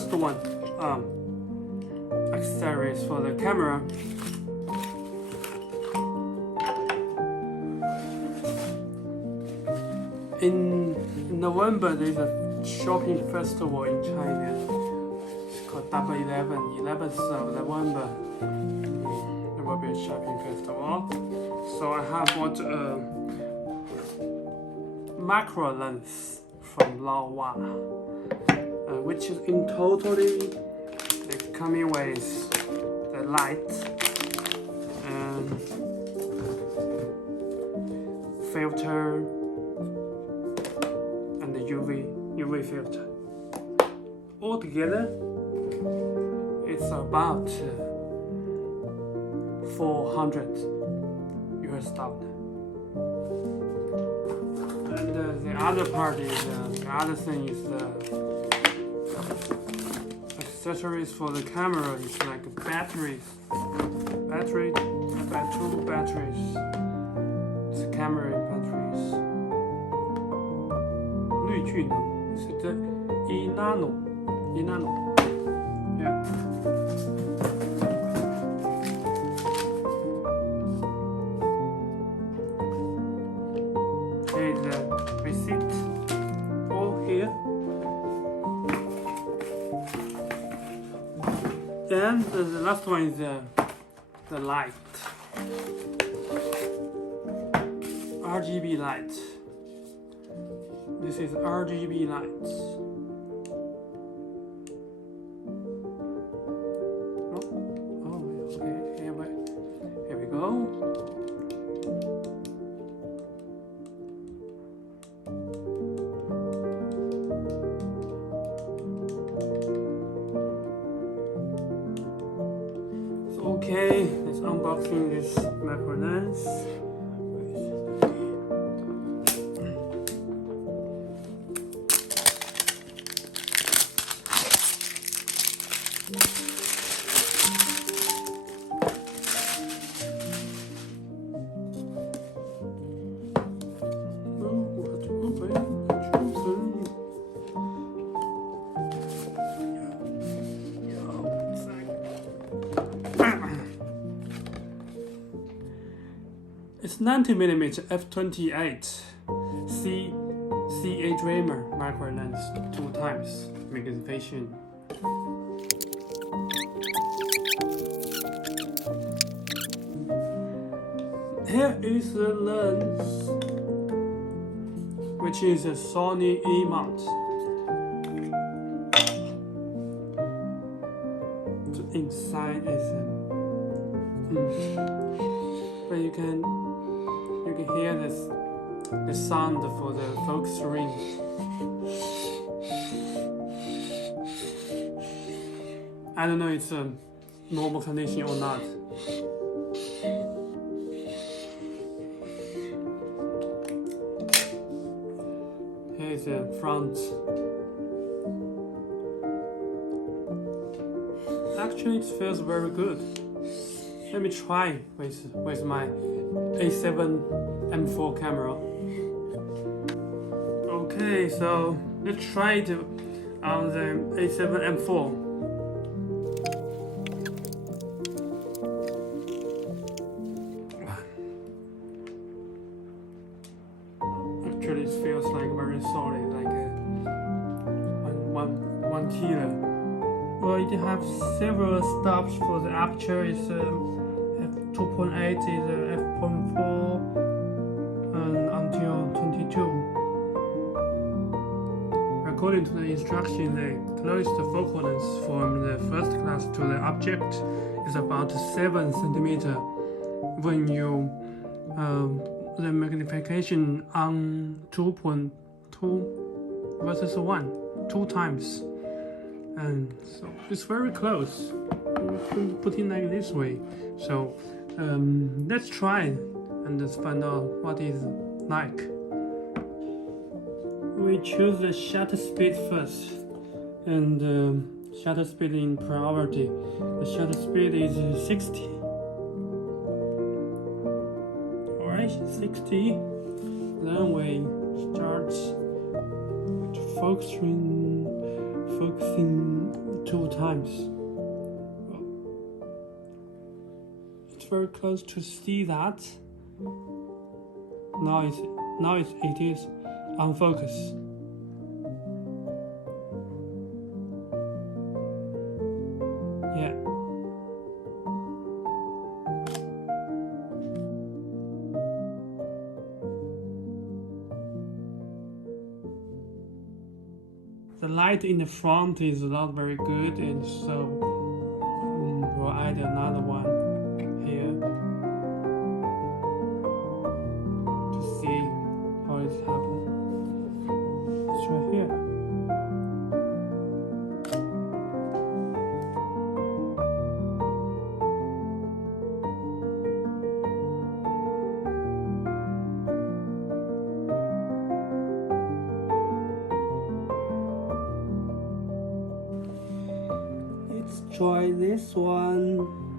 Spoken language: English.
first one, accessories for the camera. In November, there's a shopping festival in China. It's called 11th of November. There will be a shopping festival. So I have bought a macro lens from Laowa, which is in totally coming with the light and filter and the UV filter. Altogether, it's about $400. And the other part is the other thing is the accessories for the camera. It's like batteries. I got 2 batteries. It's camera batteries. 滤距能 is the nano. Yeah. Okay, the receipt all here. Then the last one is the light. RGB light. This is RGB light. Oh, okay. Here we go. Okay, let's unboxing this macro lens. It's 90mm F2.8 C8 macro lens, 2 times magnification. Here is the lens, which is a Sony E mount. The inside is but you can hear the sound for the focus ring. I don't know if it's a normal condition or not. Here's the front. Actually, it feels very good. Let me try with my A7M4 camera. Okay, so let's try it on the A7M4. Actually, it feels like very solid, like one kilo. Well, it has several stops for the aperture. It's F2.8 is f.4 and until 22. According to the instruction, the closest focal length from the first class to the object is about 7 centimeters. When you the magnification on 2.2 versus 2 times, and so it's very close. Put it like this way. So let's try and let's find out what it's like. We choose the shutter speed first, and shutter speed in priority. The shutter speed is 60. Alright, 60. Then we start with focusing focusing 2 times. It's very close to see that. Now it is on focus. Yeah. The light in the front is not very good, and so we'll add another one here to see how it's happening. It's right here. Let's try this one.